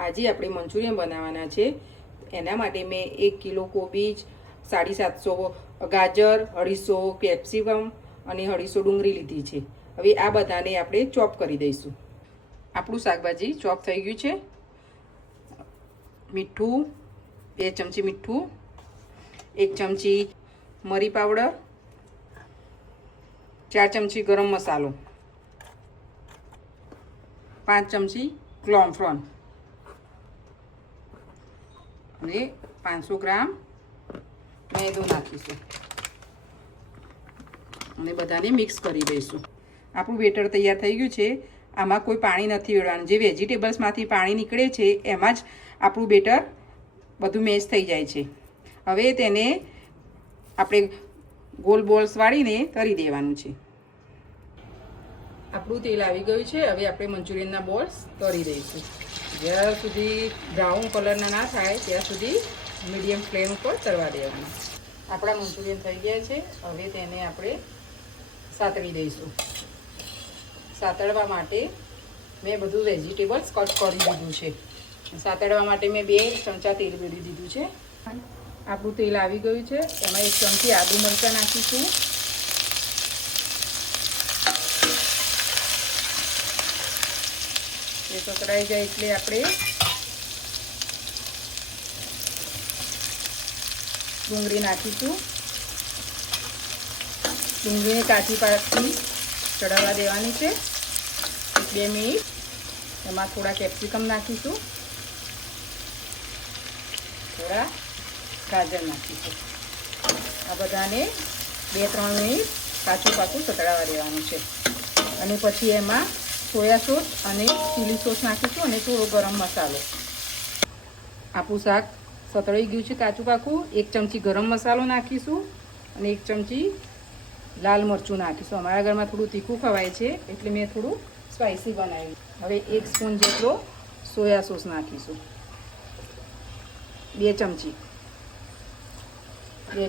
આજે આપણે મંચુરિયન બનાવવાના છે. એના માટે મેં 1 કિલો કોબીજ, 750 ગાજર, 250 કેપ્સિકમ અને 250 ડુંગળી લીધી છે. હવે આ બધાને આપણે ચોપ કરી દઈશું. આપણું શાકભાજી ચોપ થઈ ગયું છે. મીઠું 2 ચમચી મીઠું, 1 ચમચી મરી પાવડર, 4 ચમચી ગરમ મસાલો, 5 ચમચી કોર્નફ્લોર અને 500 ગ્રામ મેદો નાખીશું અને બધાને મિક્સ કરી દઈશું. આપણું બેટર તૈયાર થઈ ગયું છે. આમાં કોઈ પાણી નથી રેડવાનું. જે વેજીટેબલ્સમાંથી પાણી નીકળે છે એમાં જ આપણું બેટર બધું મેશ થઈ જાય છે. હવે તેને આપણે ગોલ બોલ્સ વાળીને તળી દેવાનું છે. આપણું તેલ આવી ગયું છે. હવે આપણે મંચુરિયનના બોલ્સ તળી દઈશું. જ્યાં સુધી બ્રાઉન કલરના ના થાય ત્યાં સુધી મીડિયમ ફ્લેમ ઉપર તળવા દેવાના. આપણા મંચુરિયન થઈ ગયા છે. હવે તેને આપણે સાતળી દઈશું. સાતળવા માટે મેં બધું વેજીટેબલ્સ કટ કરી દીધું છે. સાતળવા માટે મેં 2 ચમચા તેલ રેડી દીધું છે. આપણું તેલ આવી ગયું છે. એમાં 1 ચમચી આદુ મરચાં નાખીશું. એ સતળાઈ જાય એટલે આપણે ડુંગળી નાખીશું. ડુંગળીને કાચી પાકી ચડાવવા દેવાની છે 2 મિનિટ. એમાં થોડા કેપ્સિકમ નાખીશું, થોડા ગાજર નાખીશું. આ બધાને 2-3 મિનિટ કાચું પાકું સતળાવવા દેવાનું છે. અને પછી એમાં સોયા સોસ અને ચીલી સોસ નાખીશું અને થોડો ગરમ મસાલો. આપણું શાક સતળાઈ ગયું છે કાચું પાકું. 1 ચમચી ગરમ મસાલો નાખીશું અને 1 ચમચી લાલ મરચું નાખીશું. અમારા ઘરમાં થોડું તીખું ખવાય છે એટલે મેં થોડું સ્પાઇસી બનાવ્યું. હવે 1 સ્પૂન જેટલો સોયા સોસ નાખીશું. 2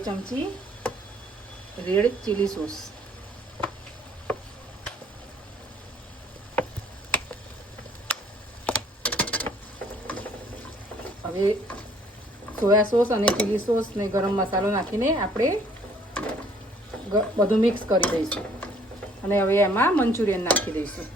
ચમચી રેડ ચીલી સોસ. હવે સોયા સોસ અને ચીલી સોસ ને ગરમ મસાલો નાખીને આપણે બધું મિક્સ કરી દઈશું અને હવે એમાં મંચુરિયન નાખી દઈશું.